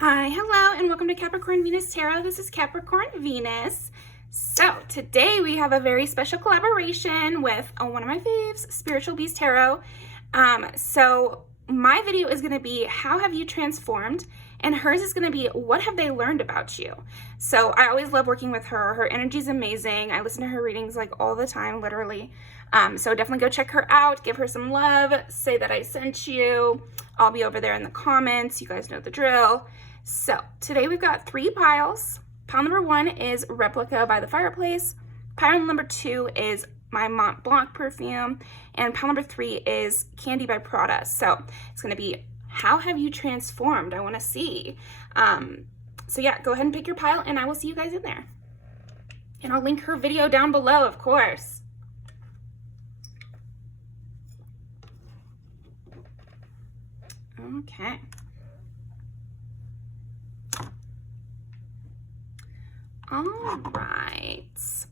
Hi, hello, and welcome to Capricorn Venus Tarot. This is Capricorn Venus. So today we have a very special collaboration with one of my faves, Spiritual Beast Tarot. So my video is going to be how have you transformed, and hers is going to be what have they learned about you. So I always love working with her. Her energy is amazing. I listen to her readings like all the time, literally. So definitely go check her out, give her some love, say that I sent you. I'll be over there in the comments. You guys know the drill. So today we've got 3 piles. Pile number 1 is Replica by the Fireplace. Pile number 2 is my Mont Blanc perfume. And pile number 3 is Candy by Prada. So it's going to be how have you transformed? I want to see. So yeah, go ahead and pick your pile and I will see you guys in there. And I'll link her video down below, of course. Okay. All right,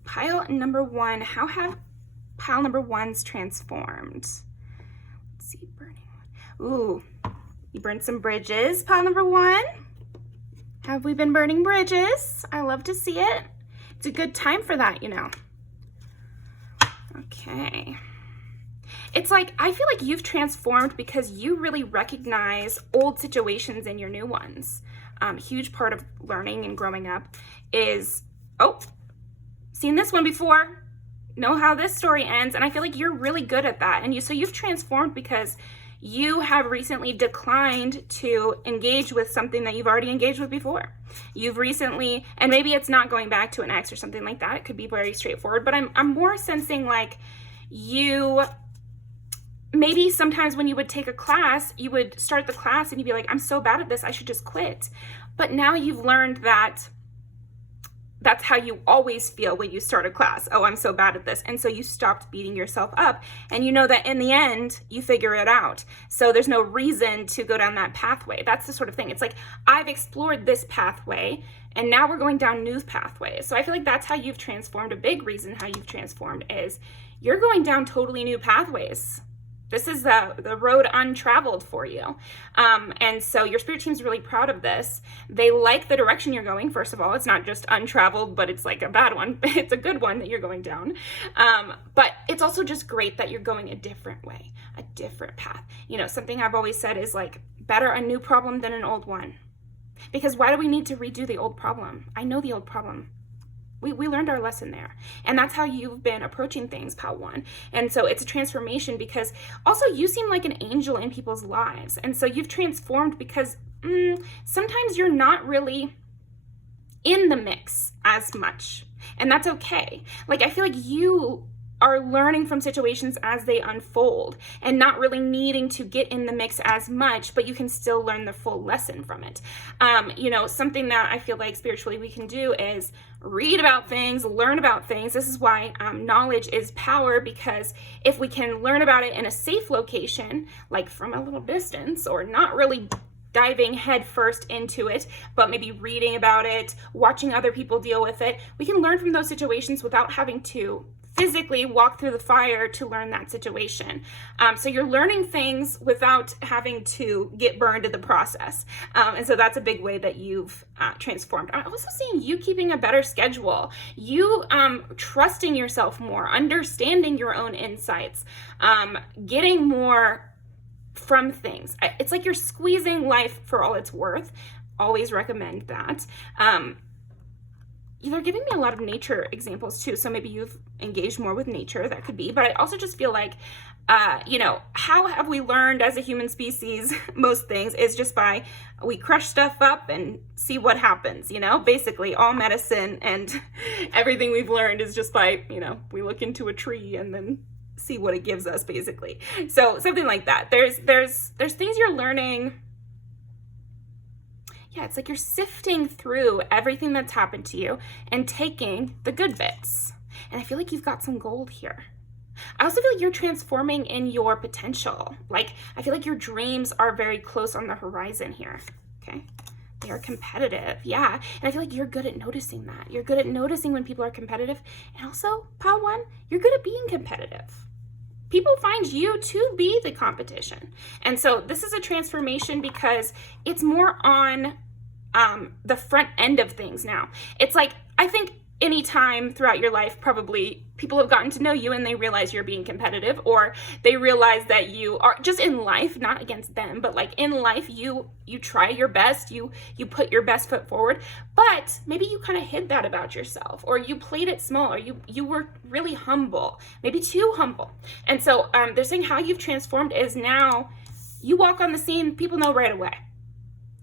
pile number 1. How have pile number 1's transformed? Let's see, burning one. Ooh, you burned some bridges, pile number 1. Have we been burning bridges? I love to see it. It's a good time for that, you know. Okay. It's like, I feel like you've transformed because you really recognize old situations in your new ones. Huge part of learning and growing up is, oh, seen this one before, know how this story ends, and I feel like you're really good at that. And so you've transformed because you have recently declined to engage with something that you've already engaged with before. You've recently, and maybe it's not going back to an ex or something like that. It could be very straightforward, but I'm more sensing like you. Maybe sometimes when you would take a class, you would start the class and you'd be like, I'm so bad at this, I should just quit. But now you've learned that that's how you always feel when you start a class. Oh, I'm so bad at this. And so you stopped beating yourself up. And you know that in the end, you figure it out. So there's no reason to go down that pathway. That's the sort of thing. It's like, I've explored this pathway and now we're going down new pathways. So I feel like that's how you've transformed. A big reason how you've transformed is you're going down totally new pathways. This is the road untraveled for you. And so your spirit team is really proud of this. They like the direction you're going, first of all. It's not just untraveled, but it's like a bad one. It's a good one that you're going down. But it's also just great that you're going a different way, a different path. You know, something I've always said is like, better a new problem than an old one. Because why do we need to redo the old problem? I know the old problem. We learned our lesson there. And that's how you've been approaching things, pile 1. And so it's a transformation because also you seem like an angel in people's lives. And so you've transformed because sometimes you're not really in the mix as much. And that's okay. Like, I feel like you are learning from situations as they unfold and not really needing to get in the mix as much, but you can still learn the full lesson from it. You know, something that I feel like spiritually we can do is read about things, learn about things. This is why knowledge is power, because if we can learn about it in a safe location, like from a little distance, or not really diving head first into it, but maybe reading about it, watching other people deal with it, we can learn from those situations without having to physically walk through the fire to learn that situation. So you're learning things without having to get burned in the process. And so that's a big way that you've transformed. I'm also seeing you keeping a better schedule, you trusting yourself more, understanding your own insights, getting more from things. It's like you're squeezing life for all it's worth. Always recommend that. They're giving me a lot of nature examples too, so maybe you've engaged more with nature, that could be. But I also just feel like, you know, how have we learned as a human species? Most things is just by, we crush stuff up and see what happens, you know? Basically, all medicine and everything we've learned is just by, you know, we look into a tree and then see what it gives us, basically. So something like that. There's things you're learning. Yeah, it's like you're sifting through everything that's happened to you and taking the good bits. And I feel like you've got some gold here. I also feel like you're transforming in your potential. Like, I feel like your dreams are very close on the horizon here, okay? They are competitive, yeah. And I feel like you're good at noticing that. You're good at noticing when people are competitive. And also, pile 1, you're good at being competitive. People find you to be the competition. And so this is a transformation because it's more on the front end of things now. It's like, I think any time throughout your life, probably people have gotten to know you and they realize you're being competitive, or they realize that you are just in life, not against them, but like in life, you try your best, you put your best foot forward, but maybe you kind of hid that about yourself, or you played it small, or you were really humble, maybe too humble. And so they're saying how you've transformed is now you walk on the scene, people know right away.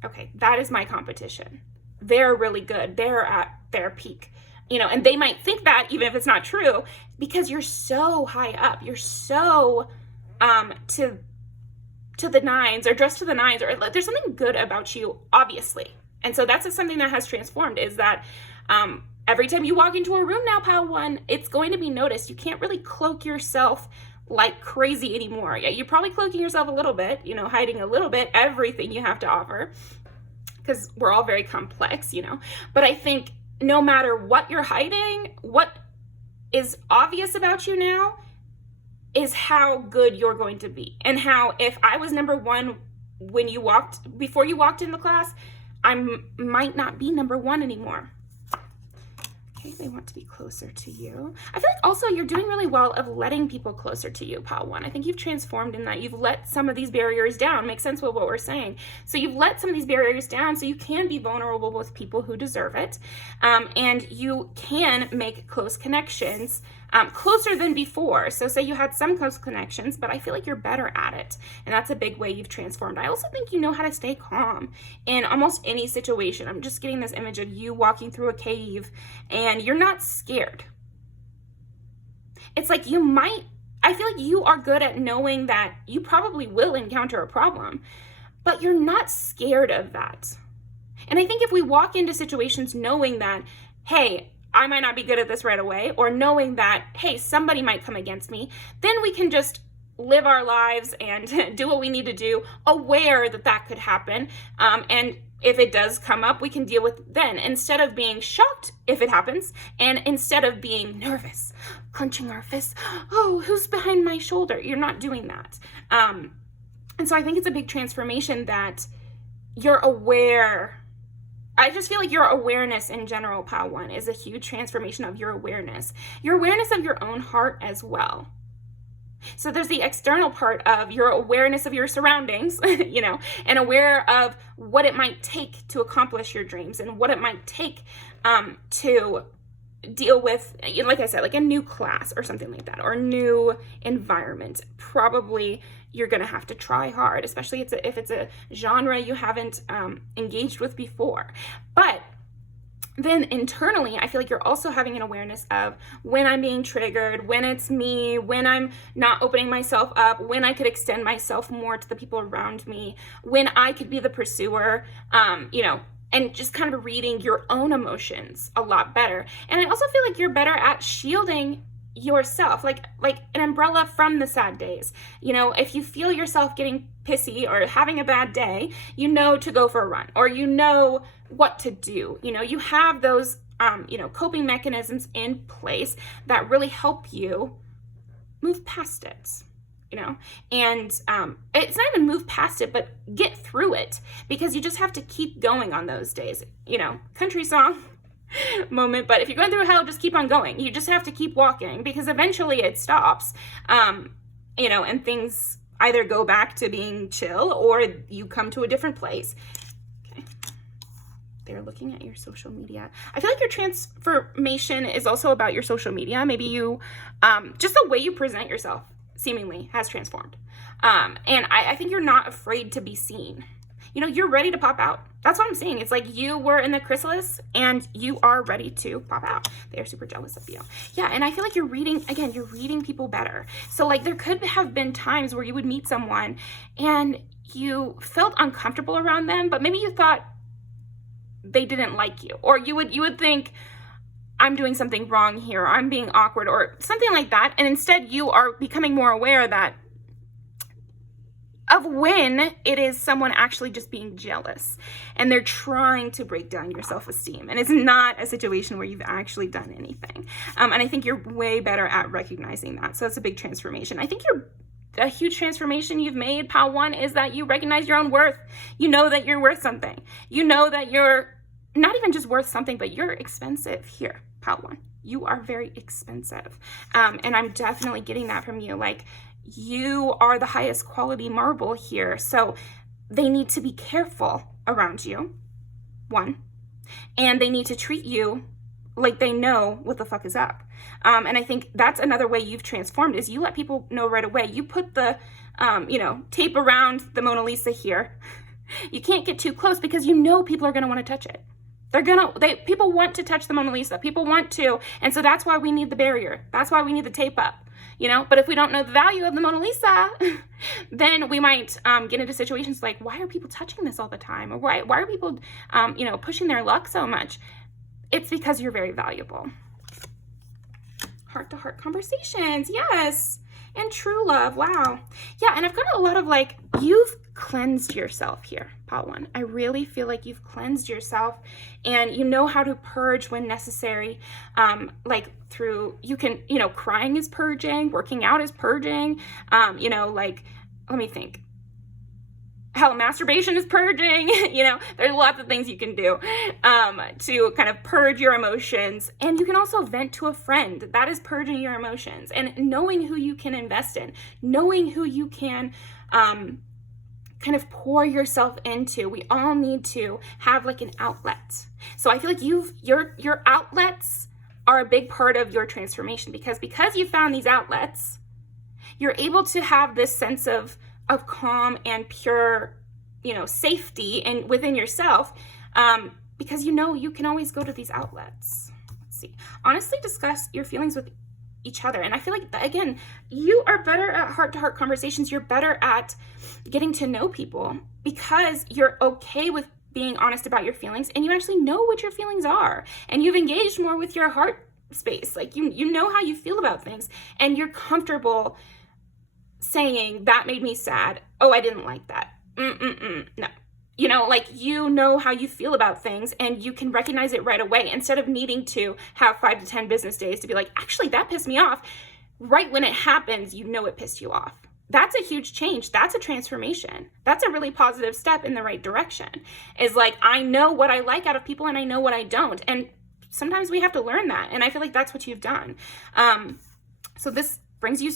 Okay, that is my competition. They're really good. They're at their peak. And they might think that even if it's not true, because you're so high up, you're so to the nines, or dressed to the nines, or there's something good about you, obviously. And so that's something that has transformed, is that every time you walk into a room now, Pile 1, it's going to be noticed. You can't really cloak yourself like crazy anymore. Yeah, you're probably cloaking yourself a little bit, hiding a little bit, everything you have to offer, because we're all very complex, But I think no matter what you're hiding, what is obvious about you now is how good you're going to be. And how, if I was number 1 before you walked in the class, I might not be number 1 anymore. Okay, they want to be closer to you. I feel like also you're doing really well of letting people closer to you, Pile 1. I think you've transformed in that. You've let some of these barriers down. Makes sense with what we're saying. So you've let some of these barriers down so you can be vulnerable with people who deserve it. And you can make close connections closer than before. So say you had some close connections, but I feel like you're better at it. And that's a big way you've transformed. I also think you know how to stay calm in almost any situation. I'm just getting this image of you walking through a cave and you're not scared. It's like I feel like you are good at knowing that you probably will encounter a problem, but you're not scared of that. And I think if we walk into situations knowing that, hey, I might not be good at this right away, or knowing that, hey, somebody might come against me, then we can just live our lives and do what we need to do, aware that that could happen. And if it does come up, we can deal with it then, instead of being shocked if it happens, and instead of being nervous, clenching our fists, oh, who's behind my shoulder? You're not doing that. And so I think it's a big transformation that you're aware. I just feel like your awareness in general, Pile 1, is a huge transformation of your awareness of your own heart as well. So there's the external part of your awareness of your surroundings, and aware of what it might take to accomplish your dreams, and what it might take to deal with, like I said, like a new class or something like that, or a new environment. Probably you're going to have to try hard, especially if it's a genre you haven't engaged with before. But then internally, I feel like you're also having an awareness of when I'm being triggered, when it's me, when I'm not opening myself up, when I could extend myself more to the people around me, when I could be the pursuer, and just kind of reading your own emotions a lot better. And I also feel like you're better at shielding yourself, like an umbrella from the sad days. If you feel yourself getting pissy or having a bad day, to go for a run, or what to do. You have those coping mechanisms in place that really help you move past it. And it's not even move past it, but get through it, because you just have to keep going on those days. Country song moment, but if you're going through hell, just keep on going. You just have to keep walking, because eventually it stops, and things either go back to being chill, or you come to a different place. Okay. They're looking at your social media. I feel like your transformation is also about your social media. Maybe you, just the way you present yourself seemingly has transformed. And I think you're not afraid to be seen. You're ready to pop out. That's what I'm saying. It's like you were in the chrysalis and you are ready to pop out. They're super jealous of you. Yeah, and I feel like you're reading people better. So like there could have been times where you would meet someone and you felt uncomfortable around them, but maybe you thought they didn't like you, or you would think, I'm doing something wrong here, or I'm being awkward, or something like that. And instead you are becoming more aware of when it is someone actually just being jealous and they're trying to break down your self-esteem, and it's not a situation where you've actually done anything. And I think you're way better at recognizing that. So it's a big transformation. I think you're a huge transformation you've made, pile one, is that you recognize your own worth. You know that you're worth something. You know that you're not even just worth something, but you're expensive here, pile one. You are very expensive. And I'm definitely getting that from you. Like, you are the highest quality marble here. So they need to be careful around you, one, and they need to treat you like they know what the fuck is up. And I think that's another way you've transformed, is you let people know right away. You put the, tape around the Mona Lisa here. You can't get too close because you know people are going to want to touch it. People want to touch the Mona Lisa. People want to. And so that's why we need the barrier. That's why we need the tape up, But if we don't know the value of the Mona Lisa, then we might get into situations like, why are people touching this all the time? Or why are people, pushing their luck so much? It's because you're very valuable. Heart-to-heart conversations. Yes. And true love. Wow. Yeah. And I've got a lot of like, you've cleansed yourself here, pile one. I really feel like you've cleansed yourself, and you know how to purge when necessary. Crying is purging, working out is purging. Let me think. Hell, masturbation is purging. There's lots of things you can do to kind of purge your emotions. And you can also vent to a friend. That is purging your emotions. And knowing who you can invest in, knowing who you can kind of pour yourself into. We all need to have like an outlet. So I feel like your outlets are a big part of your transformation, because you found these outlets, you're able to have this sense of calm and pure, safety and within yourself, because you can always go to these outlets. Let's see. Honestly, discuss your feelings with each other. And I feel like, again, you are better at heart-to-heart conversations. You're better at getting to know people because you're okay with being honest about your feelings, and you actually know what your feelings are, and you've engaged more with your heart space. Like, you know how you feel about things, and you're comfortable saying, that made me sad. Oh, I didn't like that. No. You know how you feel about things, and you can recognize it right away instead of needing to have 5 to 10 business days to be like, actually, that pissed me off. Right when it happens, it pissed you off. That's a huge change. That's a transformation. That's a really positive step in the right direction. Is like, I know what I like out of people and I know what I don't. And sometimes we have to learn that. And I feel like that's what you've done. So this brings you,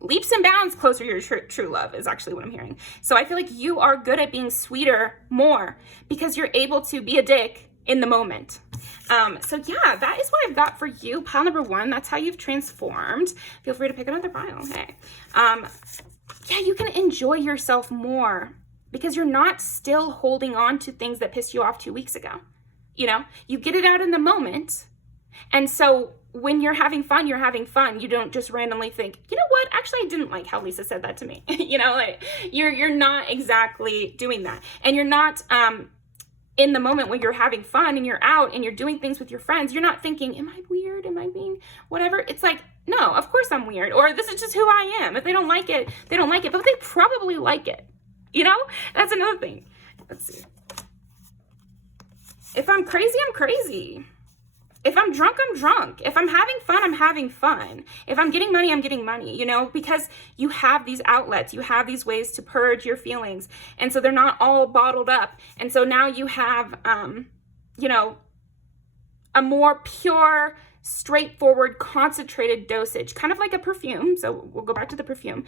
leaps and bounds closer to your true love is actually what I'm hearing. So I feel like you are good at being sweeter more because you're able to be a dick in the moment. So yeah, that is what I've got for you. Pile number one, that's how you've transformed. Feel free to pick another pile. Okay. Yeah, you can enjoy yourself more because you're not still holding on to things that pissed you off 2 weeks ago. You get it out in the moment. And so when you're having fun, you're having fun. You don't just randomly think, you know what? Actually, I didn't like how Lisa said that to me. You're not exactly doing that. And you're not, in the moment when you're having fun and you're out and you're doing things with your friends, you're not thinking, am I weird? Am I being whatever? It's like, no, of course I'm weird. Or this is just who I am. If they don't like it, they don't like it, but they probably like it. That's another thing. Let's see. If I'm crazy, I'm crazy. If I'm drunk, I'm drunk. If I'm having fun, I'm having fun. If I'm getting money, I'm getting money, because you have these outlets, you have these ways to purge your feelings. And so they're not all bottled up. And so now you have, a more pure, straightforward, concentrated dosage, kind of like a perfume. So we'll go back to the perfume.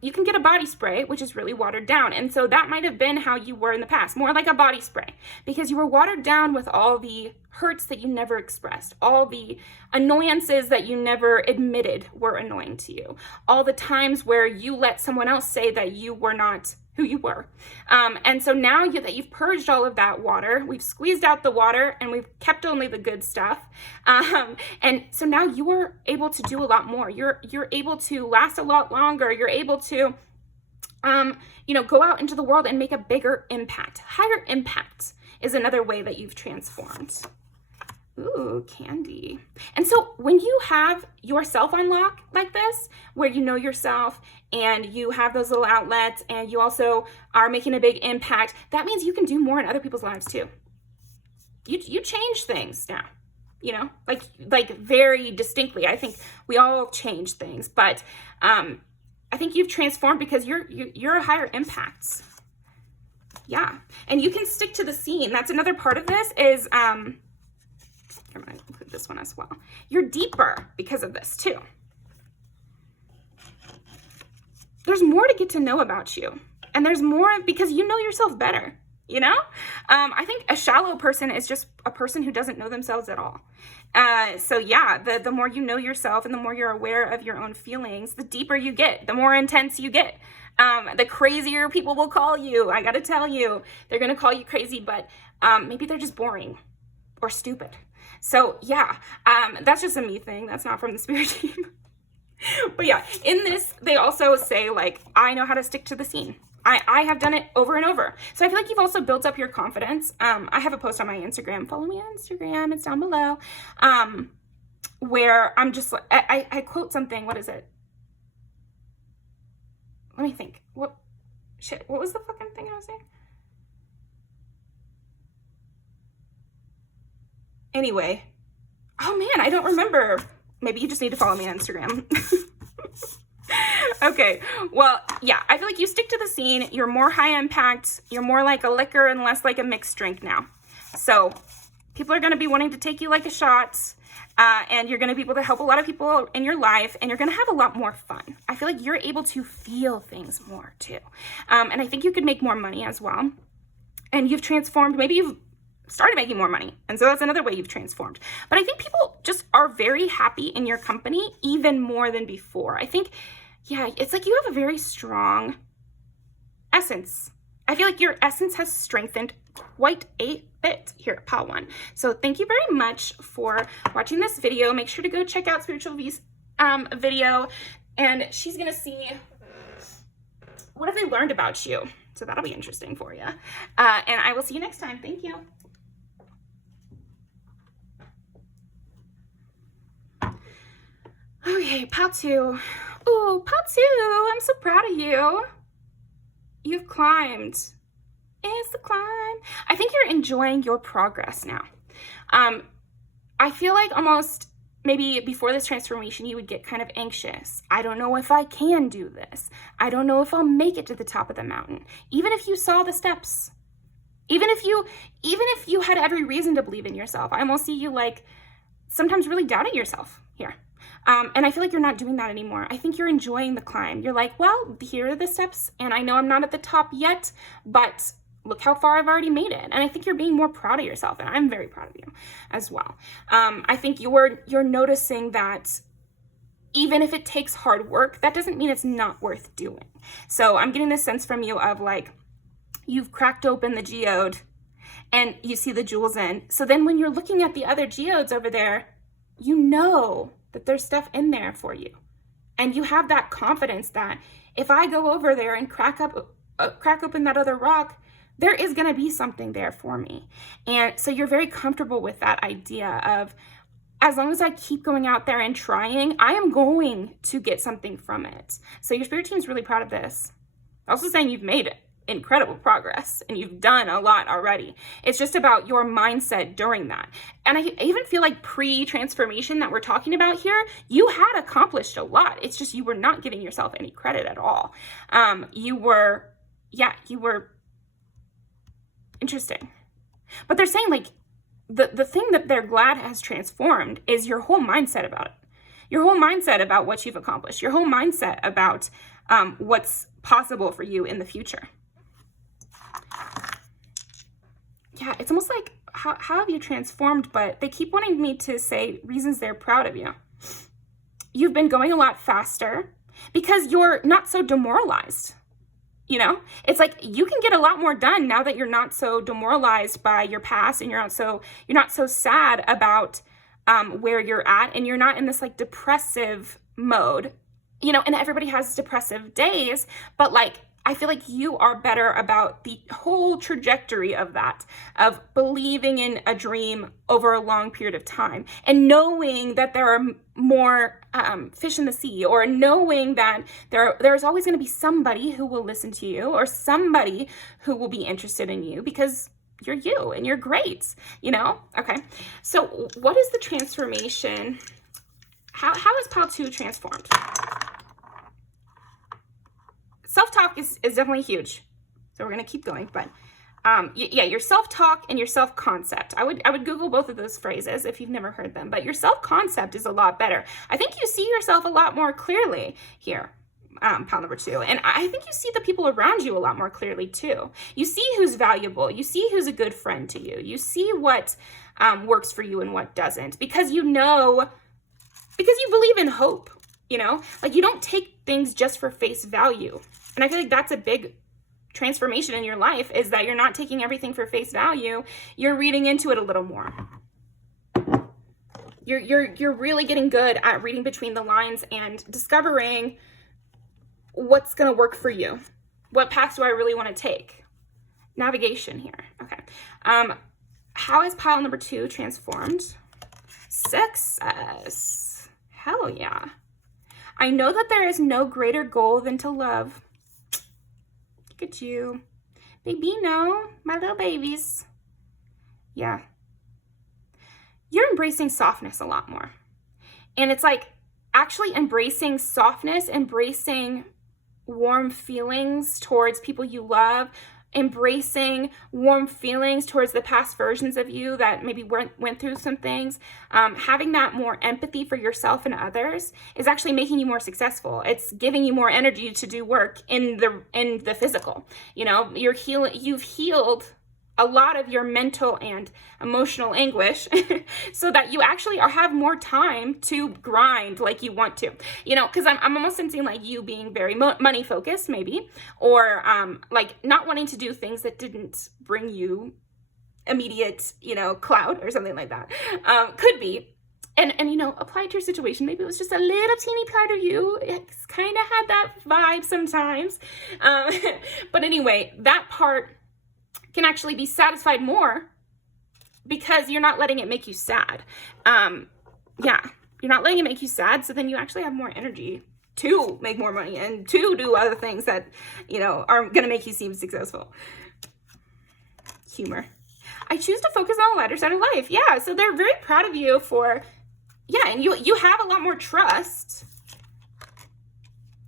You can get a body spray, which is really watered down. And so that might have been how you were in the past, more like a body spray, because you were watered down with all the hurts that you never expressed, all the annoyances that you never admitted were annoying to you, all the times where you let someone else say that you were not who you were. And so now that you've purged all of that water, we've squeezed out the water and we've kept only the good stuff. And so now you are able to do a lot more. You're able to last a lot longer. You're able to, go out into the world and make a bigger impact. Higher impact is another way that you've transformed. Ooh, candy. And so when you have yourself on lock like this, where you know yourself and you have those little outlets and you also are making a big impact, that means you can do more in other people's lives too. You change things now, like very distinctly. I think we all change things, but I think you've transformed because you're a higher impact. Yeah. And you can stick to the scene. That's another part of this is, I'm going to include this one as well. You're deeper because of this too. There's more to get to know about you. And there's more because you know yourself better, you know? I think a shallow person is just a person who doesn't know themselves at all. So yeah, the more you know yourself and the more you're aware of your own feelings, the deeper you get, the more intense you get. The crazier people will call you. I gotta tell you, they're gonna call you crazy, but maybe they're just boring or stupid. So yeah, that's just a me thing. That's not from the spirit team. But yeah, in this, they also say like, I know how to stick to the scene. I have done it over and over. So I feel like you've also built up your confidence. I have a post on my Instagram. Follow me on Instagram. It's down below. Where I'm just like, I quote something. What is it? Let me think. What was the fucking thing I was saying? Anyway. Oh man, I don't remember. Maybe you just need to follow me on Instagram. Okay, well, yeah, I feel like you stick to the scene. You're more high impact. You're more like a liquor and less like a mixed drink now. So people are going to be wanting to take you like a shot, and you're going to be able to help a lot of people in your life, and you're going to have a lot more fun. I feel like you're able to feel things more too. And I think you could make more money as well. And you've transformed. Maybe you've started making more money. And so that's another way you've transformed. But I think people just are very happy in your company even more than before. I think, yeah, it's like you have a very strong essence. I feel like your essence has strengthened quite a bit here at Pal One. So thank you very much for watching this video. Make sure to go check out Spiritual V's video, and she's going to see what have they learned about you. So that'll be interesting for you. And I will see you next time. Thank you. Okay, Pal 2. Ooh, Pal 2, I'm so proud of you. You've climbed. It's the climb. I think you're enjoying your progress now. I feel like almost maybe before this transformation, you would get kind of anxious. I don't know if I can do this. I don't know if I'll make it to the top of the mountain. Even if you saw the steps, even if you had every reason to believe in yourself, I almost see you like sometimes really doubting yourself here. And I feel like you're not doing that anymore. I think you're enjoying the climb. You're like, well, here are the steps, and I know I'm not at the top yet, but look how far I've already made it. And I think you're being more proud of yourself, and I'm very proud of you as well. I think you're noticing that even if it takes hard work, that doesn't mean it's not worth doing. So I'm getting this sense from you of like, you've cracked open the geode and you see the jewels in. So then when you're looking at the other geodes over there, you know that there's stuff in there for you. And you have that confidence that if I go over there and crack open that other rock, there is going to be something there for me. And so you're very comfortable with that idea of, as long as I keep going out there and trying, I am going to get something from it. So your spirit team is really proud of this. Also saying you've made incredible progress and you've done a lot already. It's just about your mindset during that. And I even feel like pre-transformation that we're talking about here, you had accomplished a lot. It's just you were not giving yourself any credit at all. You were interesting. But they're saying like the thing that they're glad has transformed is your whole mindset about it. Your whole mindset about what you've accomplished. Your whole mindset about what's possible for you in the future. Yeah, it's almost like, how have you transformed? But they keep wanting me to say reasons they're proud of you. You've been going a lot faster because you're not so demoralized. You know, it's like you can get a lot more done now that you're not so demoralized by your past, and you're not so sad about where you're at, and you're not in this like depressive mode. You know, and everybody has depressive days, but like I feel like you are better about the whole trajectory of that, of believing in a dream over a long period of time, and knowing that there are more fish in the sea, or knowing that there's always going to be somebody who will listen to you, or somebody who will be interested in you because you're you and you're great, you know? Okay. So what is the transformation? How is Pal 2 transformed? self-talk is definitely huge. So we're going to keep going, but yeah, your self-talk and your self-concept. I would Google both of those phrases if you've never heard them, but your self-concept is a lot better. I think you see yourself a lot more clearly here, pile number 2. And I think you see the people around you a lot more clearly too. You see who's valuable. You see who's a good friend to you. You see what works for you and what doesn't, because you know, because you believe in hope, you know, like you don't take things just for face value. And I feel like that's a big transformation in your life, is that you're not taking everything for face value. You're reading into it a little more. You're really getting good at reading between the lines and discovering what's going to work for you. What path do I really want to take? Navigation here. Okay. How is pile number 2 transformed? Success. Hell yeah. I know that there is no greater goal than to love. Look at you. Baby, no. My little babies. Yeah. You're embracing softness a lot more. And it's like actually embracing softness, embracing warm feelings towards people you love, embracing warm feelings towards the past versions of you that maybe went through some things. Having that more empathy for yourself and others is actually making you more successful. It's giving you more energy to do work in the physical. You know, you've healed a lot of your mental and emotional anguish so that you actually have more time to grind like you want to, you know, because I'm almost sensing like you being very money focused maybe, or like not wanting to do things that didn't bring you immediate, you know, clout or something like that. Could be. And you know, apply it to your situation. Maybe it was just a little teeny part of you. It's kind of had that vibe sometimes. But anyway, that part can actually be satisfied more because you're not letting it make you sad. Yeah, you're not letting it make you sad, so then you actually have more energy to make more money and to do other things that, you know, are gonna make you seem successful. Humor. I choose to focus on the lighter side of life. Yeah, so they're very proud of you for, yeah, and you have a lot more trust.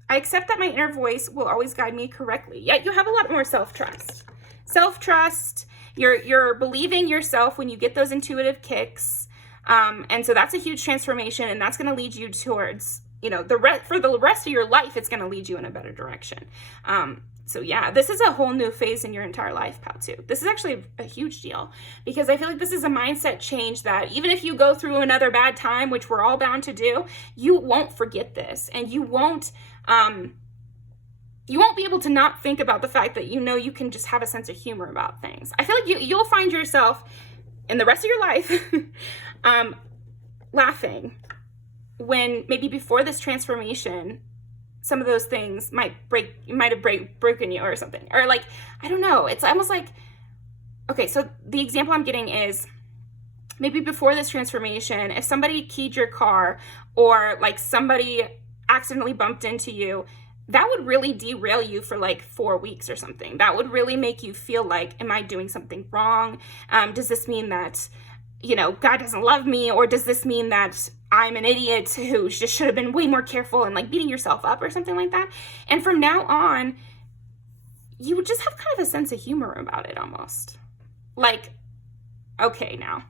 I accept that my inner voice will always guide me correctly. Yeah, you have a lot more self-trust. Self-trust, you're believing yourself when you get those intuitive kicks. And so that's a huge transformation, and that's going to lead you towards, you know, for the rest of your life, it's going to lead you in a better direction. So yeah, this is a whole new phase in your entire life, pal, too. This is actually a huge deal, because I feel like this is a mindset change that even if you go through another bad time, which we're all bound to do, you won't forget this, and you won't be able to not think about the fact that, you know, you can just have a sense of humor about things. I feel like you'll find yourself in the rest of your life laughing when maybe before this transformation, some of those things might have broken you or something. Or like, I don't know. It's almost like, okay, so the example I'm getting is maybe before this transformation, if somebody keyed your car or like somebody accidentally bumped into you, that would really derail you for like 4 weeks or something. That would really make you feel like, am I doing something wrong? Does this mean that, you know, God doesn't love me? Or does this mean that I'm an idiot who just should have been way more careful, and like beating yourself up or something like that? And from now on, you would just have kind of a sense of humor about it almost. Like, okay, now,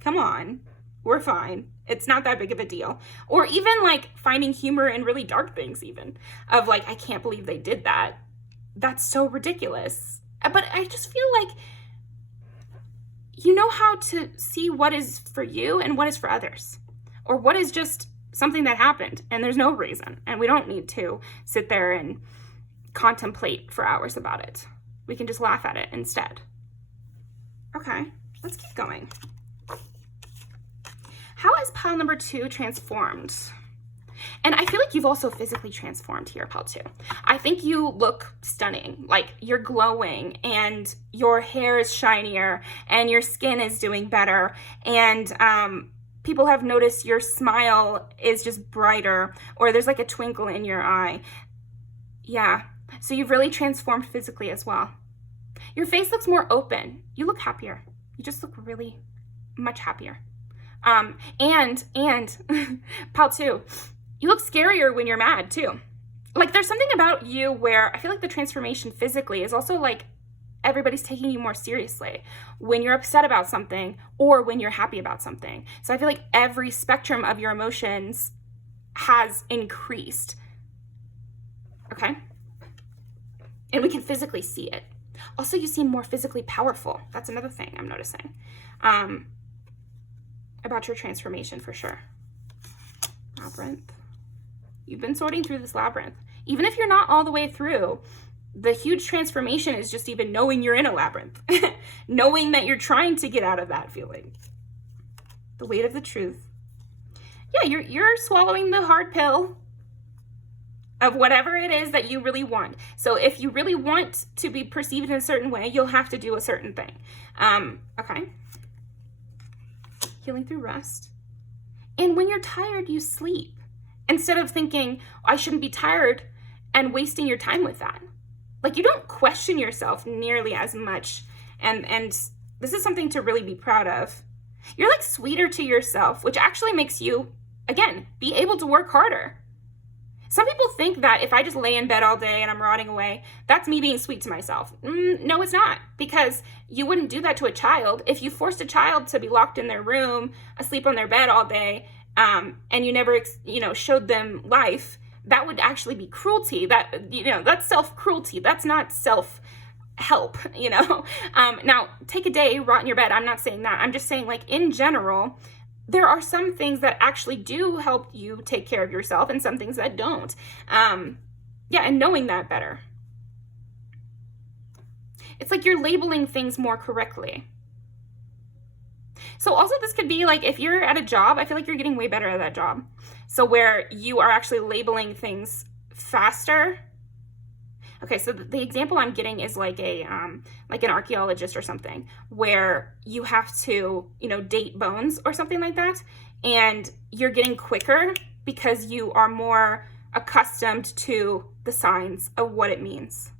come on, we're fine. It's not that big of a deal. Or even like finding humor in really dark things, even of like, I can't believe they did that. That's so ridiculous. But I just feel like you know how to see what is for you and what is for others, or what is just something that happened and there's no reason. And we don't need to sit there and contemplate for hours about it. We can just laugh at it instead. Okay, let's keep going. How is pile number 2 transformed? And I feel like you've also physically transformed here, pile 2. I think you look stunning. Like, you're glowing, and your hair is shinier, and your skin is doing better, and people have noticed your smile is just brighter, or there's like a twinkle in your eye. Yeah, so you've really transformed physically as well. Your face looks more open. You look happier. You just look really much happier. And pal 2, you look scarier when you're mad too. like there's something about you where I feel like the transformation physically is also like everybody's taking you more seriously when you're upset about something or when you're happy about something. So I feel like every spectrum of your emotions has increased. Okay? And we can physically see it. Also, you seem more physically powerful. That's another thing I'm noticing about your transformation for sure. Labyrinth. You've been sorting through this labyrinth. Even if you're not all the way through, the huge transformation is just even knowing you're in a labyrinth. Knowing that you're trying to get out of that feeling. The weight of the truth. Yeah, you're swallowing the hard pill of whatever it is that you really want. So if you really want to be perceived in a certain way, you'll have to do a certain thing. Okay. Healing through rest. And when you're tired, you sleep. Instead of thinking, I shouldn't be tired, and wasting your time with that. Like, you don't question yourself nearly as much. And this is something to really be proud of. You're like sweeter to yourself, which actually makes you, again, be able to work harder. Some people think that if I just lay in bed all day and I'm rotting away, that's me being sweet to myself. No, it's not, because you wouldn't do that to a child. If you forced a child to be locked in their room, asleep on their bed all day, and you never, showed them life, that would actually be cruelty. That's self-cruelty. That's not self-help, Now, take a day, rot in your bed. I'm not saying that. I'm just saying, like, in general, there are some things that actually do help you take care of yourself and some things that don't. And knowing that better. It's like you're labeling things more correctly. So also this could be like, if you're at a job, I feel like you're getting way better at that job. So where you are actually labeling things faster. Okay, so the example I'm getting is like an archaeologist or something, where you have to, date bones or something like that, and you're getting quicker because you are more accustomed to the signs of what it means.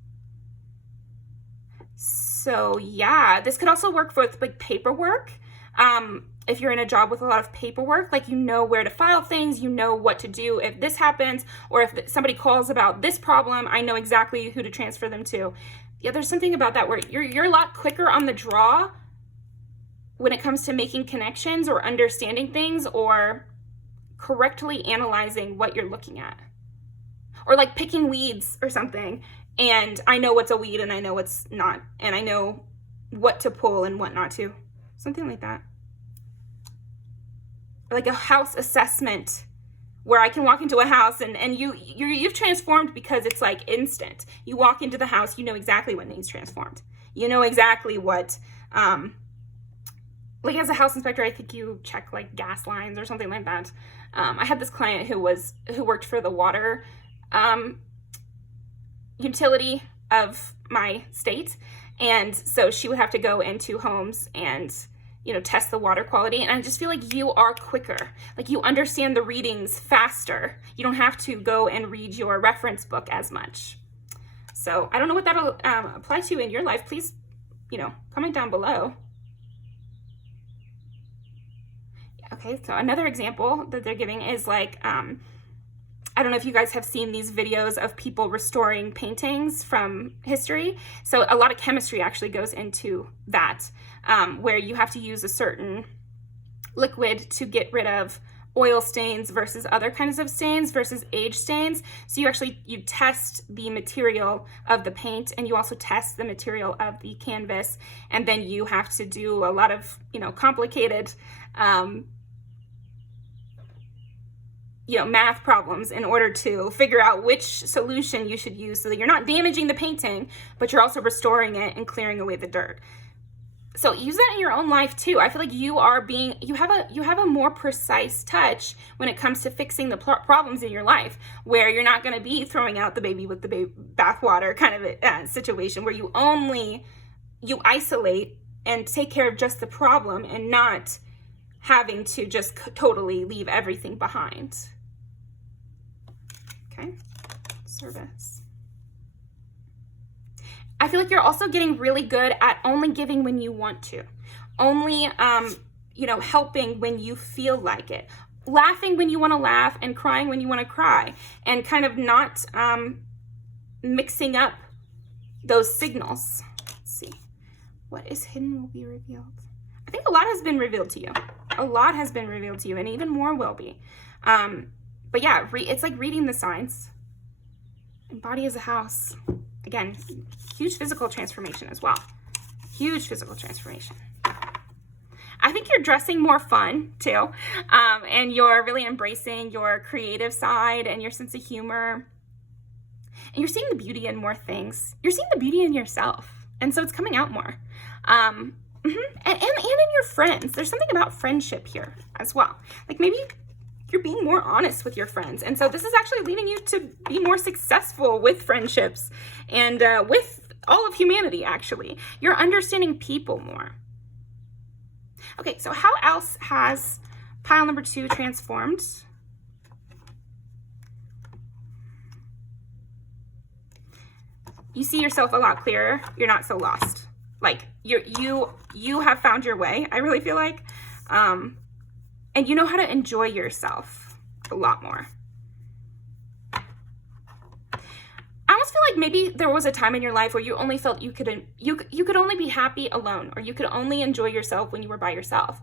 So yeah, this could also work for like paperwork. If you're in a job with a lot of paperwork, like you know where to file things, you know what to do if this happens, or if somebody calls about this problem, I know exactly who to transfer them to. Yeah, there's something about that where you're a lot quicker on the draw when it comes to making connections or understanding things or correctly analyzing what you're looking at. Or like picking weeds or something, and I know what's a weed and I know what's not, and I know what to pull and what not to. Something like that. Like a house assessment where I can walk into a house and you've transformed because it's like instant. You walk into the house, you know exactly what needs transformed. You know exactly what, like as a house inspector, I think you check like gas lines or something like that. I had this client who worked for the water utility of my state. And so she would have to go into homes and test the water quality. And I just feel like you are quicker. Like you understand the readings faster. You don't have to go and read your reference book as much. So I don't know what that'll apply to in your life. Please, comment down below. Okay, so another example that they're giving is like, I don't know if you guys have seen these videos of people restoring paintings from history. So a lot of chemistry actually goes into that, where you have to use a certain liquid to get rid of oil stains versus other kinds of stains versus age stains. So you test the material of the paint, and you also test the material of the canvas. And then you have to do a lot of, complicated, math problems in order to figure out which solution you should use so that you're not damaging the painting, but you're also restoring it and clearing away the dirt. So use that in your own life too. I feel like you have a more precise touch when it comes to fixing the problems in your life, where you're not going to be throwing out the baby with the bathwater kind of a situation where you isolate and take care of just the problem and not having to just totally leave everything behind. Okay, service. I feel like you're also getting really good at only giving when you want to. Only, helping when you feel like it. laughing when you want to laugh and crying when you want to cry, and kind of not mixing up those signals. Let's see. What is hidden will be revealed. I think a lot has been revealed to you. A lot has been revealed to you, and even more will be. But yeah, it's like reading the signs. And body is a house. Again, huge physical transformation as well. Huge physical transformation. I think you're dressing more fun too. And you're really embracing your creative side and your sense of humor. And you're seeing the beauty in more things. You're seeing the beauty in yourself. And so it's coming out more. And in your friends. There's something about friendship here as well. Like maybe you're being more honest with your friends. And so this is actually leading you to be more successful with friendships and with all of humanity, actually. You're understanding people more. Okay, so how else has pile number 2 transformed? You see yourself a lot clearer. You're not so lost. Like you have found your way, I really feel like. And you know how to enjoy yourself a lot more. I almost feel like maybe there was a time in your life where you only felt you could only be happy alone, or you could only enjoy yourself when you were by yourself.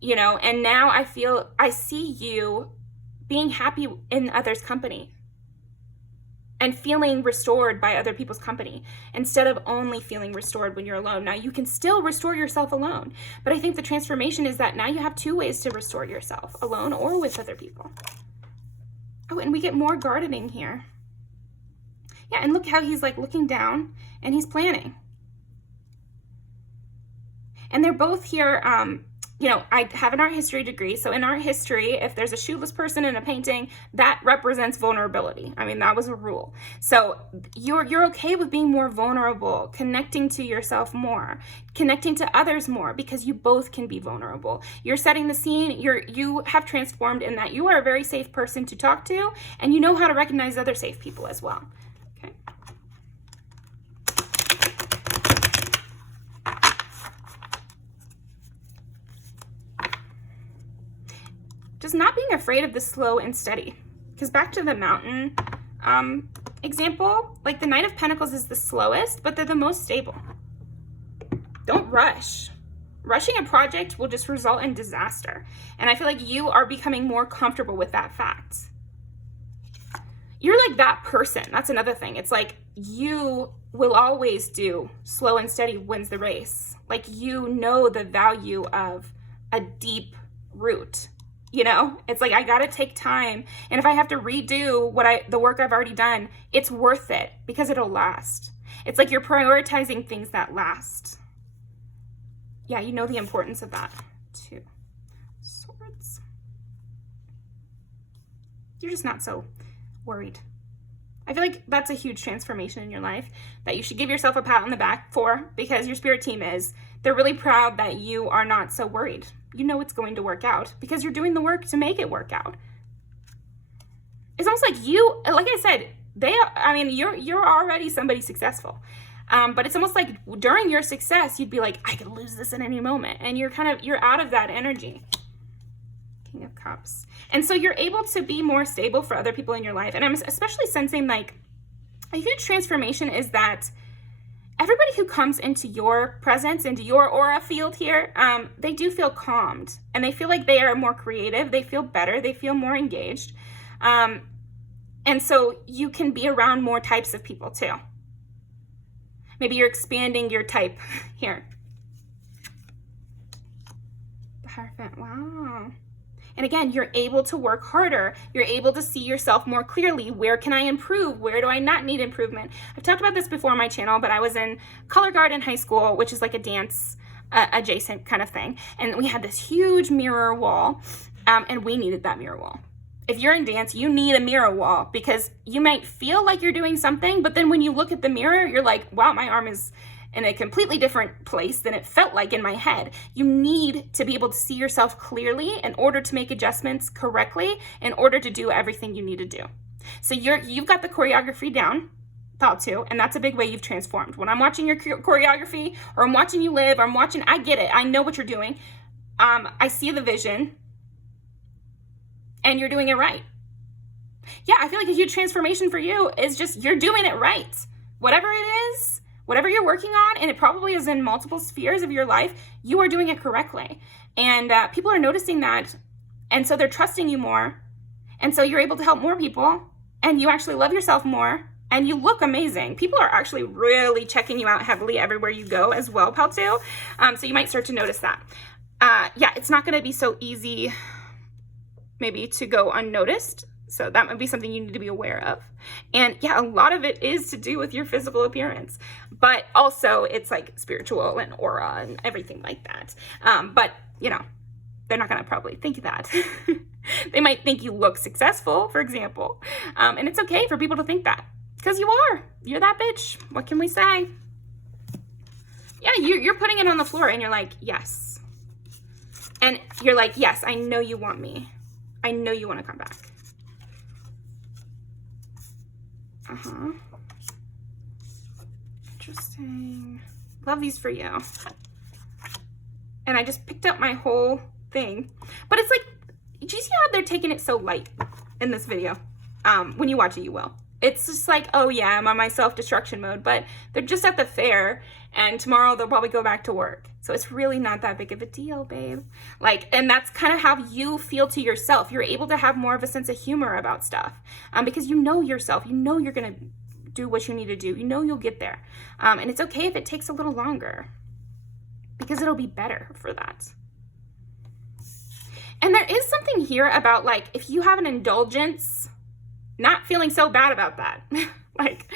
You know, and now I see you being happy in others' company and feeling restored by other people's company instead of only feeling restored when you're alone. Now, you can still restore yourself alone, but I think the transformation is that now you have 2 ways to restore yourself, alone or with other people. Oh, and we get more gardening here. Yeah, and look how he's like looking down and he's planning. And they're both here, you know, I have an art history degree. So in art history, if there's a shoeless person in a painting, that represents vulnerability. I mean, that was a rule. So you're okay with being more vulnerable, connecting to yourself more, connecting to others more, because you both can be vulnerable. You're setting the scene. You have transformed in that you are a very safe person to talk to, and you know how to recognize other safe people as well. Okay. Just not being afraid of the slow and steady. Because back to the mountain example, like the Knight of Pentacles is the slowest, but they're the most stable. Don't rush. Rushing a project will just result in disaster. And I feel like you are becoming more comfortable with that fact. You're like that person. That's another thing. It's like you will always do slow and steady wins the race. Like you know the value of a deep root. You know, it's like I gotta take time, and if I have to redo the work I've already done, it's worth it because it'll last. It's like you're prioritizing things that last. Yeah, you know the importance of that. 2 swords. You're just not so worried. I feel like that's a huge transformation in your life that you should give yourself a pat on the back for, because your spirit team they're really proud that you are not so worried. You know it's going to work out because you're doing the work to make it work out. It's almost like you, like I said, you're already somebody successful. But it's almost like during your success, you'd be like, I could lose this at any moment. And you're out of that energy. King of Cups. And so you're able to be more stable for other people in your life. And I'm especially sensing like a huge transformation is that everybody who comes into your presence, into your aura field here, they do feel calmed, and they feel like they are more creative. They feel better. They feel more engaged. And so you can be around more types of people too. Maybe you're expanding your type here. The Hierophant, wow. And again, you're able to work harder. You're able to see yourself more clearly. Where can I improve? Where do I not need improvement? I've talked about this before on my channel, but I was in color guard in high school, which is like a dance adjacent kind of thing. And we had this huge mirror wall, and we needed that mirror wall. If you're in dance, you need a mirror wall because you might feel like you're doing something, but then when you look at the mirror, you're like, wow, my arm is in a completely different place than it felt like in my head. You need to be able to see yourself clearly in order to make adjustments correctly, in order to do everything you need to do. So you've got the choreography down, thought to, and that's a big way you've transformed. When I'm watching your choreography, or I'm watching you live, or I get it. I know what you're doing. I see the vision, and you're doing it right. Yeah, I feel like a huge transformation for you is just you're doing it right. Whatever it is, whatever you're working on, and it probably is in multiple spheres of your life, you are doing it correctly. And people are noticing that. And so they're trusting you more. And so you're able to help more people. And you actually love yourself more. And you look amazing. People are actually really checking you out heavily everywhere you go as well, pal too. So you might start to notice that. Yeah, it's not going to be so easy maybe to go unnoticed. So that might be something you need to be aware of. And yeah, a lot of it is to do with your physical appearance, but also it's like spiritual and aura and everything like that. But you know, they're not going to probably think that. They might think you look successful, for example. And it's okay for people to think that because you are. You're that bitch. What can we say? Yeah, you're putting it on the floor and you're like, yes. And you're like, yes, I know you want me. I know you want to come back. Interesting. Love these for you. And I just picked up my whole thing. But it's like, do you see how they're taking it so light in this video? When you watch it, you will. It's just like, oh yeah, I'm on my self-destruction mode, but they're just at the fair and tomorrow they'll probably go back to work. So it's really not that big of a deal, babe. Like, and that's kind of how you feel to yourself. You're able to have more of a sense of humor about stuff because you know yourself. You know you're going to do what you need to do. You know you'll get there. And it's okay if it takes a little longer because it'll be better for that. And there is something here about like, if you have an indulgence, not feeling so bad about that. Like,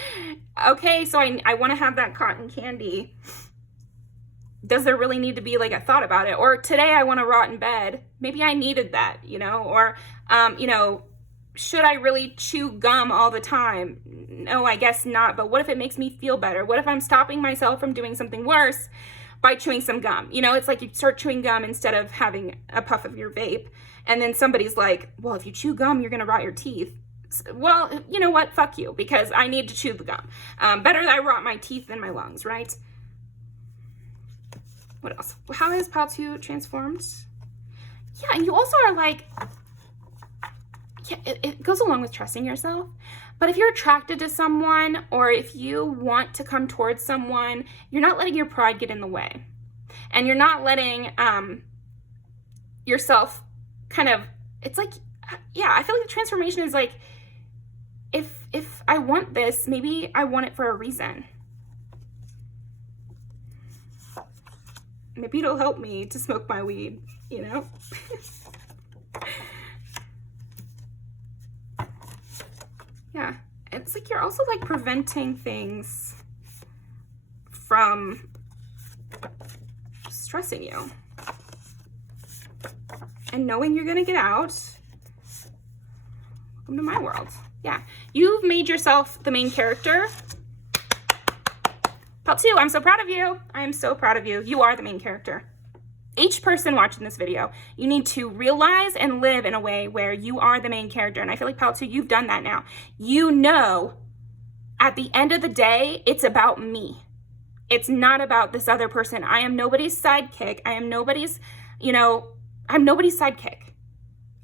okay, so I want to have that cotton candy. Does there really need to be like a thought about it? Or today I want to rot in bed. Maybe I needed that, you know? Or, you know, should I really chew gum all the time? No, I guess not. But what if it makes me feel better? What if I'm stopping myself from doing something worse by chewing some gum? You know, it's like you start chewing gum instead of having a puff of your vape. And then somebody's like, well, if you chew gum, you're going to rot your teeth. Well, you know what? Fuck you, because I need to chew the gum. Better that I rot my teeth than my lungs, right? What else? How is Pal 2 transformed? Yeah, and you also are like, yeah, it goes along with trusting yourself. But if you're attracted to someone or if you want to come towards someone, you're not letting your pride get in the way. And you're not letting yourself kind of, it's like, yeah, I feel like the transformation is like, if I want this, maybe I want it for a reason. Maybe it'll help me to smoke my weed, you know? Yeah, it's like you're also like preventing things from stressing you. And knowing you're gonna get out. Welcome to my world. Yeah, you've made yourself the main character. Pal 2, I'm so proud of you. I am so proud of you. You are the main character. Each person watching this video, you need to realize and live in a way where you are the main character. And I feel like Pal 2, you've done that now. You know, at the end of the day, it's about me. It's not about this other person. I am nobody's sidekick. I am nobody's, you know, I'm nobody's sidekick.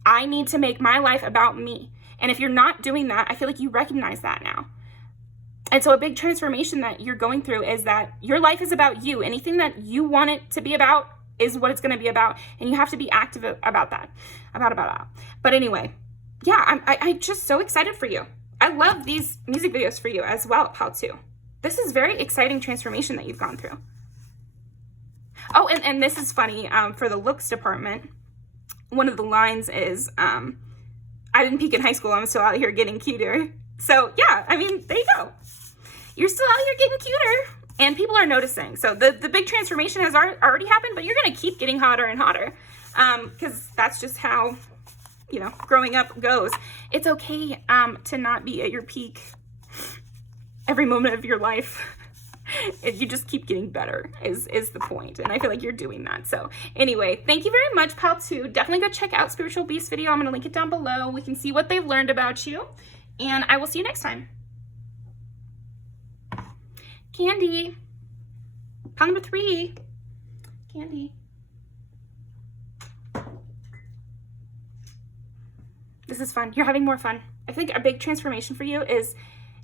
I need to make my life about me. And if you're not doing that, I feel like you recognize that now. And so a big transformation that you're going through is that your life is about you. Anything that you want it to be about is what it's going to be about. And you have to be active about that. About that. But anyway, yeah, I'm just so excited for you. I love these music videos for you as well, Pal 2. This is very exciting transformation that you've gone through. Oh, and this is funny. For the looks department, one of the lines is, I didn't peak in high school. I'm still out here getting cuter. So yeah, I mean, there you go. You're still out here getting cuter and people are noticing. So the big transformation has already happened, but you're going to keep getting hotter and hotter because that's just how, you know, growing up goes. It's okay to not be at your peak every moment of your life. You just keep getting better is the point. And I feel like you're doing that. So anyway, thank you very much, Pal 2. Definitely go check out Spiritual Beast video. I'm going to link it down below. We can see what they've learned about you. And I will see you next time. Candy. Pal number 3. Candy. This is fun. You're having more fun. I think a big transformation for you is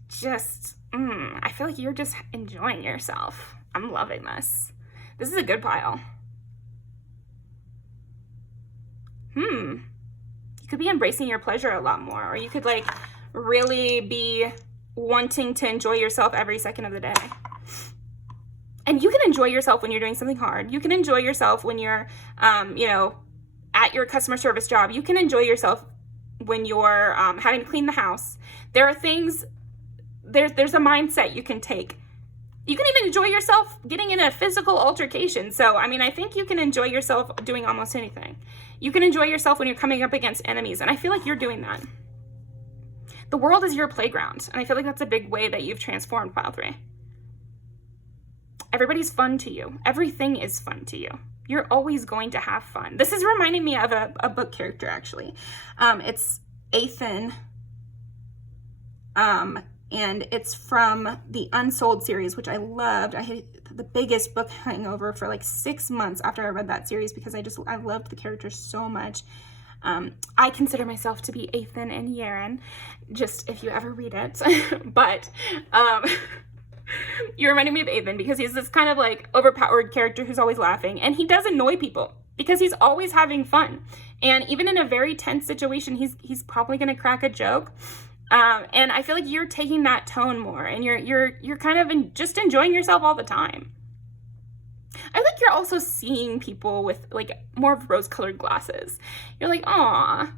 just, I feel like you're just enjoying yourself. I'm loving this. This is a good pile. You could be embracing your pleasure a lot more, or you could like really be wanting to enjoy yourself every second of the day. And you can enjoy yourself when you're doing something hard. You can enjoy yourself when you're, you know, at your customer service job. You can enjoy yourself when you're having to clean the house. There are things, there's a mindset you can take. You can even enjoy yourself getting in a physical altercation. So, I mean, I think you can enjoy yourself doing almost anything. You can enjoy yourself when you're coming up against enemies. And I feel like you're doing that. The world is your playground. And I feel like that's a big way that you've transformed, pile 3. Everybody's fun to you. Everything is fun to you. You're always going to have fun. This is reminding me of a book character, actually. It's Ethan. And it's from the Unsold series, which I loved. I had the biggest book hangover for like 6 months after I read that series because I loved the characters so much. I consider myself to be Ethan and Yaren, just if you ever read it. But you reminded me of Ethan because he's this kind of like overpowered character who's always laughing, and he does annoy people because he's always having fun. And even in a very tense situation, he's probably going to crack a joke. And I feel like you're taking that tone more, and you're kind of just enjoying yourself all the time. I think you're also seeing people with like more of rose-colored glasses. You're like, aw,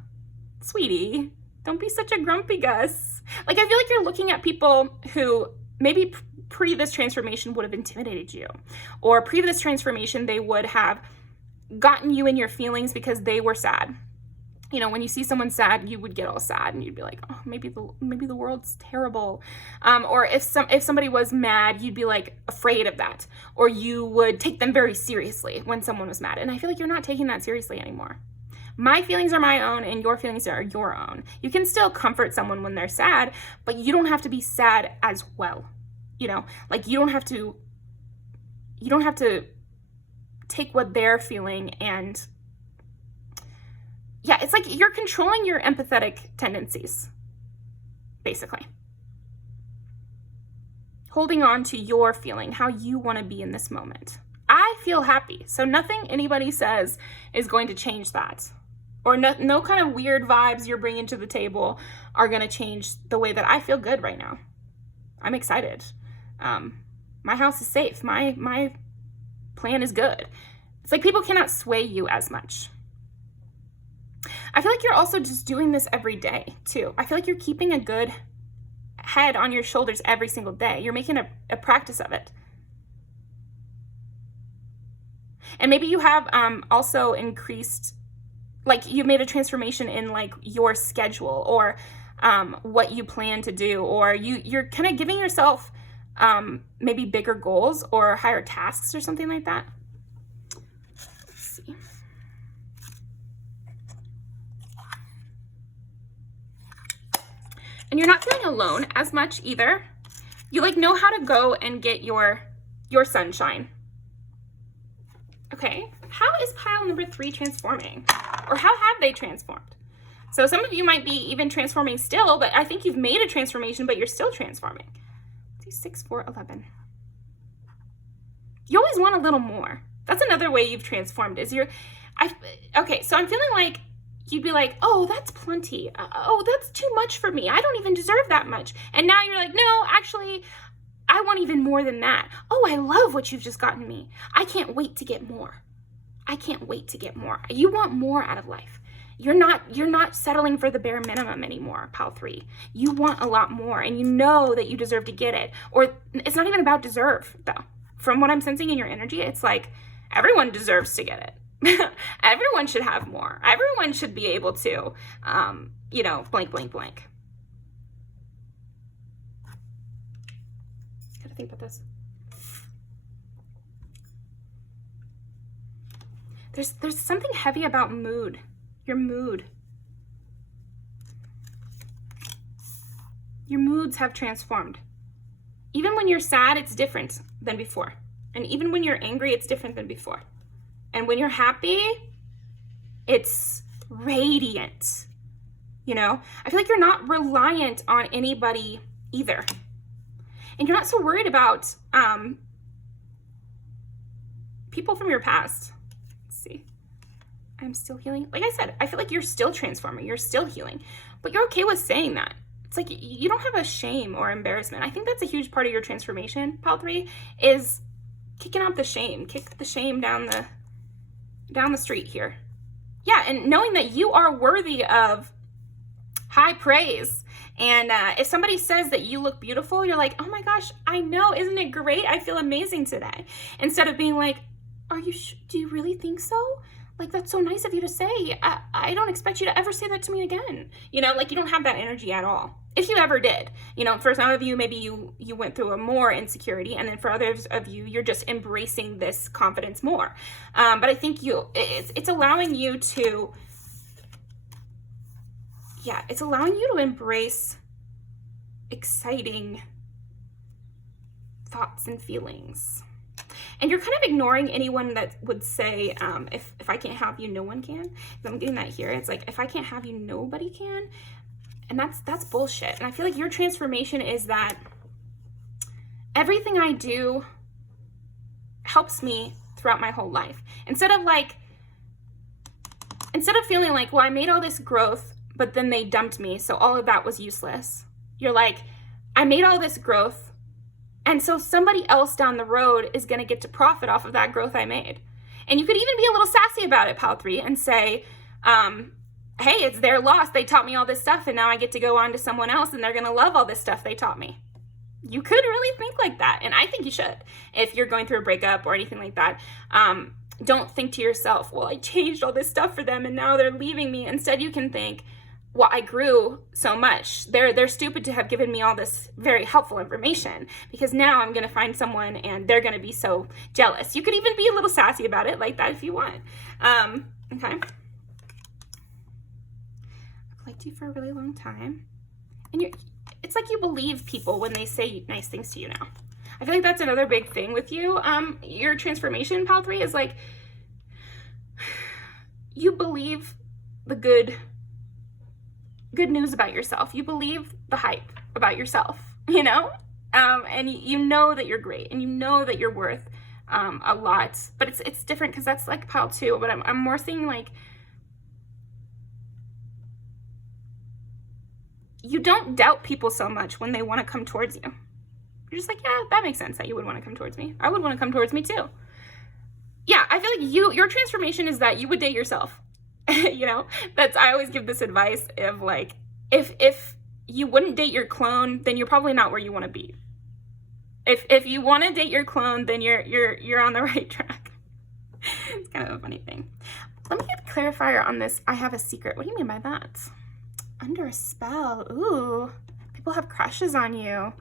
sweetie, don't be such a grumpy Gus. Like, I feel like you're looking at people who maybe pre this transformation would have intimidated you, or pre this transformation they would have gotten you in your feelings because they were sad. You know, when you see someone sad, you would get all sad and you'd be like, oh, maybe the world's terrible. Or if somebody was mad, you'd be like afraid of that. Or you would take them very seriously when someone was mad. And I feel like you're not taking that seriously anymore. My feelings are my own and your feelings are your own. You can still comfort someone when they're sad, but you don't have to be sad as well. You know, like you don't have to take what they're feeling and yeah, it's like you're controlling your empathetic tendencies, basically. Holding on to your feeling, how you want to be in this moment. I feel happy, so nothing anybody says is going to change that. Or no kind of weird vibes you're bringing to the table are going to change the way that I feel good right now. I'm excited. My house is safe. My plan is good. It's like people cannot sway you as much. I feel like you're also just doing this every day too. I feel like you're keeping a good head on your shoulders every single day. You're making a practice of it. And maybe you have also increased, like you've made a transformation in like your schedule or what you plan to do, or you're kind of giving yourself maybe bigger goals or higher tasks or something like that. Let's see. And you're not feeling alone as much either. You like know how to go and get your sunshine. Okay, how is pile number 3 transforming? Or how have they transformed? So some of you might be even transforming still, but I think you've made a transformation, but you're still transforming. Let's see, 6, 4, 11. You always want a little more. That's another way you've transformed is okay, so I'm feeling like you'd be like, oh, that's plenty. Oh, that's too much for me. I don't even deserve that much. And now you're like, no, actually, I want even more than that. Oh, I love what you've just gotten me. I can't wait to get more. I can't wait to get more. You want more out of life. You're not settling for the bare minimum anymore, pile 3. You want a lot more, and you know that you deserve to get it. Or it's not even about deserve, though. From what I'm sensing in your energy, it's like everyone deserves to get it. Everyone should have more. Everyone should be able to, you know, blank, blank, blank. Gotta think about this. There's something heavy about mood. Your mood. Your moods have transformed. Even when you're sad, it's different than before. And even when you're angry, it's different than before. And when you're happy, it's radiant. you know? I feel like you're not reliant on anybody either. And you're not so worried about people from your past. Let's see. I'm still healing. Like I said, I feel like you're still transforming. You're still healing. But you're okay with saying that. It's like you don't have a shame or embarrassment. I think that's a huge part of your transformation, Pile 3, is kicking out the shame. Kick the shame down the street here. Yeah, and knowing that you are worthy of high praise. And if somebody says that you look beautiful, you're like, oh my gosh, I know, isn't it great? I feel amazing today. Instead of being like, do you really think so? Like, that's so nice of you to say. I don't expect you to ever say that to me again. You know, like, you don't have that energy at all. If you ever did. You know, for some of you, maybe you went through a more insecurity, and then for others of you, you're just embracing this confidence more. But I think it's allowing you to, it's allowing you to embrace exciting thoughts and feelings. And you're kind of ignoring anyone that would say, if I can't have you, no one can. I'm getting that here. It's like, if I can't have you, nobody can. And that's bullshit. And I feel like your transformation is that everything I do helps me throughout my whole life. Instead of feeling like, well, I made all this growth, but then they dumped me, so all of that was useless. You're like, I made all this growth, and so somebody else down the road is going to get to profit off of that growth I made. And you could even be a little sassy about it, Pile 3, and say, hey, it's their loss. They taught me all this stuff, and now I get to go on to someone else, and they're going to love all this stuff they taught me. You could really think like that, and I think you should. If you're going through a breakup or anything like that, don't think to yourself, well, I changed all this stuff for them, and now they're leaving me. Instead, you can think, well, I grew so much. They're stupid to have given me all this very helpful information, because now I'm going to find someone and they're going to be so jealous. You could even be a little sassy about it like that if you want. Okay. I've liked you for a really long time. And it's like you believe people when they say nice things to you now. I feel like that's another big thing with you. Your transformation, Pile 3, is like you believe the good news about yourself. You believe the hype about yourself, you know? And you know that you're great, and you know that you're worth a lot. But it's different because that's like Pile 2. But I'm more seeing like you don't doubt people so much when they want to come towards you. You're just like, yeah, that makes sense that you would want to come towards me. I would want to come towards me too. Yeah, I feel like your transformation is that you would date yourself. You know, I always give this advice of like, if you wouldn't date your clone, then you're probably not where you want to be. If you want to date your clone, then you're on the right track. It's kind of a funny thing. Let me get a clarifier on this. I have a secret. What do you mean by that? Under a spell. Ooh, people have crushes on you.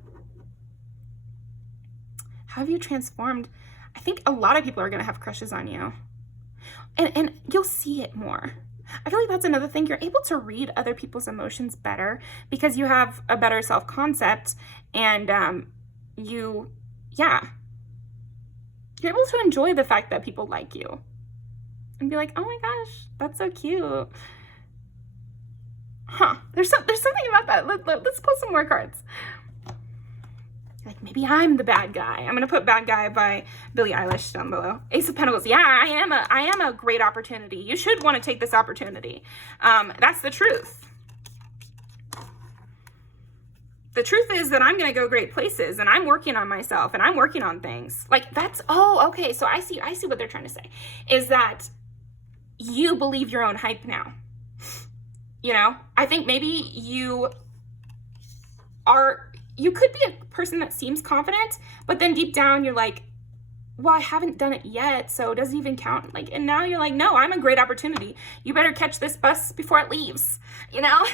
How have you transformed? I think a lot of people are going to have crushes on you. And you'll see it more. I feel like that's another thing. You're able to read other people's emotions better because you have a better self-concept, and you're able to enjoy the fact that people like you and be like, oh my gosh, that's so cute. Huh, there's something about that. Let's pull some more cards. Like, maybe I'm the bad guy. I'm gonna put Bad Guy by Billie Eilish down below. Ace of Pentacles. Yeah, I am a great opportunity. You should want to take this opportunity. That's the truth. The truth is that I'm gonna go great places, and I'm working on myself, and I'm working on things. Like, okay, so I see what they're trying to say. Is that you believe your own hype now. You know? I think maybe you could be a person that seems confident, but then deep down you're like, well, I haven't done it yet, so it doesn't even count. Like, and now you're like, no, I'm a great opportunity. You better catch this bus before it leaves, you know?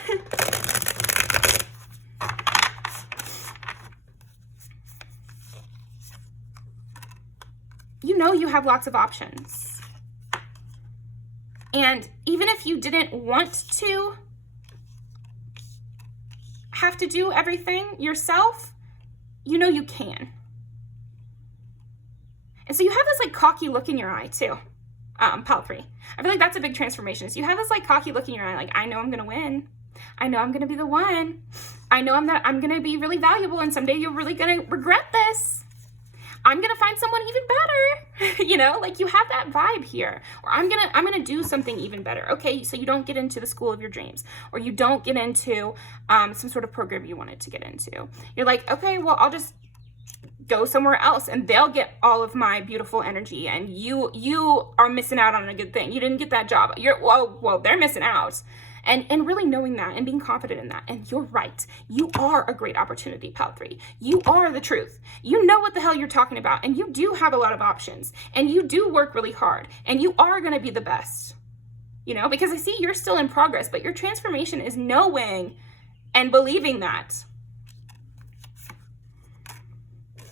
You know you have lots of options. And even if you didn't want to have to do everything yourself, you know you can. And so you have this like cocky look in your eye too, Pile 3. I feel like that's a big transformation. Is you have this like cocky look in your eye, like, I know I'm gonna win. I know I'm going to be the one. I know I'm going to be really valuable, and someday you're really going to regret this. I'm going to find someone even better. You know, like you have that vibe here. Or I'm going to do something even better. Okay, so you don't get into the school of your dreams, or you don't get into some sort of program you wanted to get into. You're like, okay, well, I'll just go somewhere else and they'll get all of my beautiful energy, and you are missing out on a good thing. You didn't get that job. Well, they're missing out. And really knowing that and being confident in that. And you're right. You are a great opportunity, Pal 3. You are the truth. You know what the hell you're talking about, and you do have a lot of options, and you do work really hard, and you are going to be the best. You know, because I see you're still in progress, but your transformation is knowing and believing that.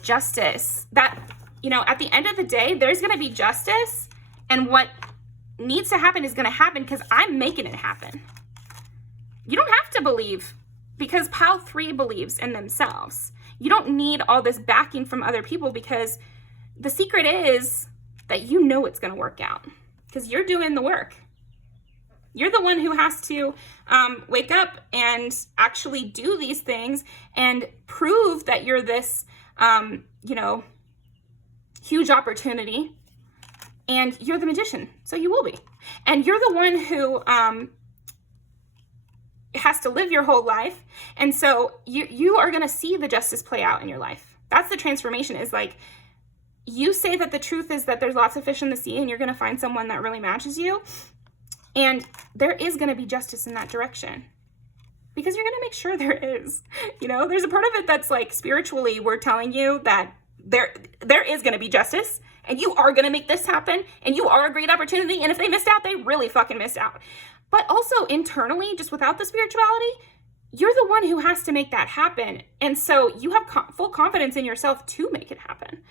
Justice. That, you know, at the end of the day, there's going to be justice, and what needs to happen is going to happen because I'm making it happen. You don't have to believe, because Pal 3 believes in themselves. You don't need all this backing from other people, because the secret is that you know it's going to work out because you're doing the work. You're the one who has to wake up and actually do these things and prove that you're this, you know, huge opportunity. And you're the magician, so you will be. And you're the one who has to live your whole life. And so you are going to see the justice play out in your life. That's the transformation, is like, you say that the truth is that there's lots of fish in the sea, and you're going to find someone that really matches you. And there is going to be justice in that direction, because you're going to make sure there is. You know, there's a part of it that's like, spiritually, we're telling you that there is going to be justice, and you are going to make this happen, and you are a great opportunity. And if they missed out, they really fucking missed out. But also internally, just without the spirituality, you're the one who has to make that happen. And so you have full confidence in yourself to make it happen.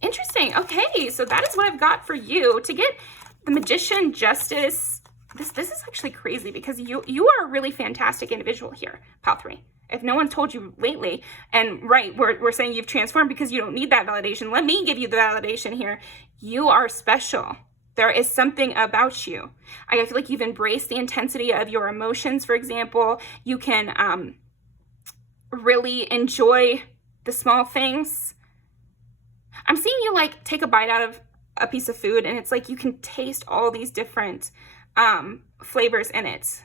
Interesting. Okay, so that is what I've got for you to get the Magician, Justice. This is actually crazy, because you are a really fantastic individual here, Pal 3. If no one told you lately, and right, we're saying you've transformed because you don't need that validation. Let me give you the validation here. You are special. There is something about you. I feel like you've embraced the intensity of your emotions, for example. You can really enjoy the small things. I'm seeing you like take a bite out of a piece of food, and it's like you can taste all these different flavors in it.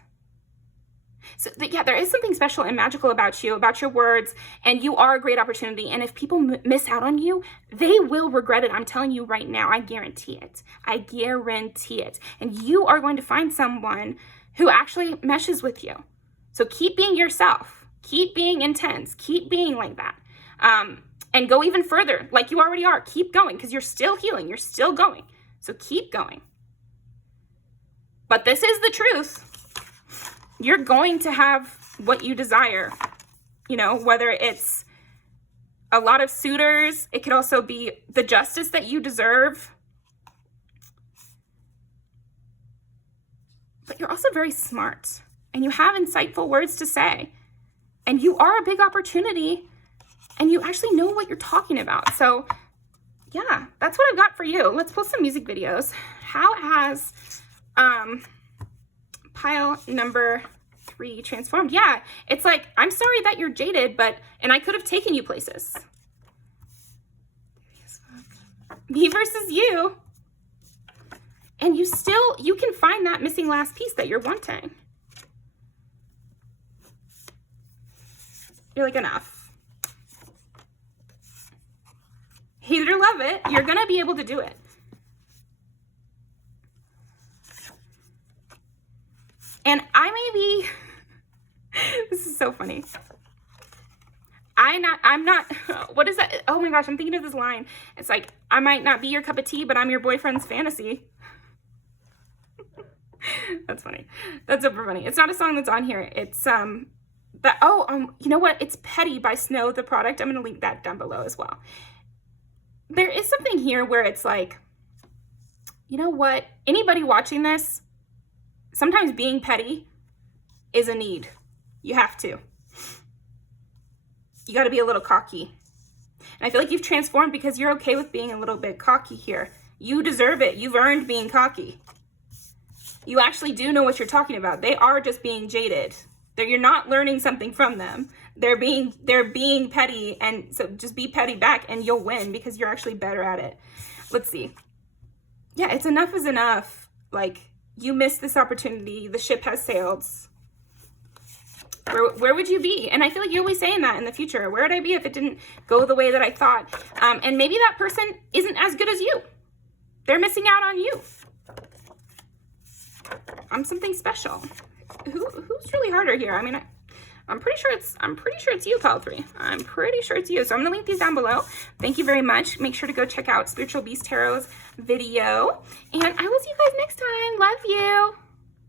So yeah, there is something special and magical about you, about your words, and you are a great opportunity. And if people miss out on you, they will regret it. I'm telling you right now, I guarantee it. I guarantee it. And you are going to find someone who actually meshes with you. So keep being yourself, keep being intense, keep being like that. And go even further, like you already are. Keep going, because you're still healing, you're still going. So keep going. But this is the truth. You're going to have what you desire, you know, whether it's a lot of suitors, it could also be the justice that you deserve. But you're also very smart, and you have insightful words to say, and you are a big opportunity, and you actually know what you're talking about. So yeah, that's what I've got for you. Let's pull some music videos. How has pile number 3 transformed? Yeah, it's like, I'm sorry that you're jaded, and I could have taken you places. Me versus you. And you can find that missing last piece that you're wanting. You're like, enough. Hate it or love it, you're gonna be able to do it. And I may be, this is so funny. I'm not, what is that? Oh my gosh, I'm thinking of this line. It's like, I might not be your cup of tea, but I'm your boyfriend's fantasy. That's funny. That's super funny. It's not a song that's on here. It's, you know what? It's Petty by Snow, the product. I'm going to link that down below as well. There is something here where it's like, you know what? Anybody watching this, sometimes being petty is a need. You have to. You got to be a little cocky. And I feel like you've transformed because you're okay with being a little bit cocky here. You deserve it. You've earned being cocky. you actually do know what you're talking about. They are just being jaded. You're not learning something from them. They're being petty, and so just be petty back and you'll win because you're actually better at it. Let's see. Yeah, it's enough is enough. Like, you missed this opportunity. The ship has sailed. Where would you be? And I feel like you're always saying that in the future. Where would I be if it didn't go the way that I thought? And maybe that person isn't as good as you. They're missing out on you. I'm something special. Who's really harder here? I mean, I'm pretty sure it's you, pile 3. I'm pretty sure it's you. So I'm gonna link these down below. Thank you very much. Make sure to go check out Spiritual Beast Tarot's video. And I will see you guys next time. Love you.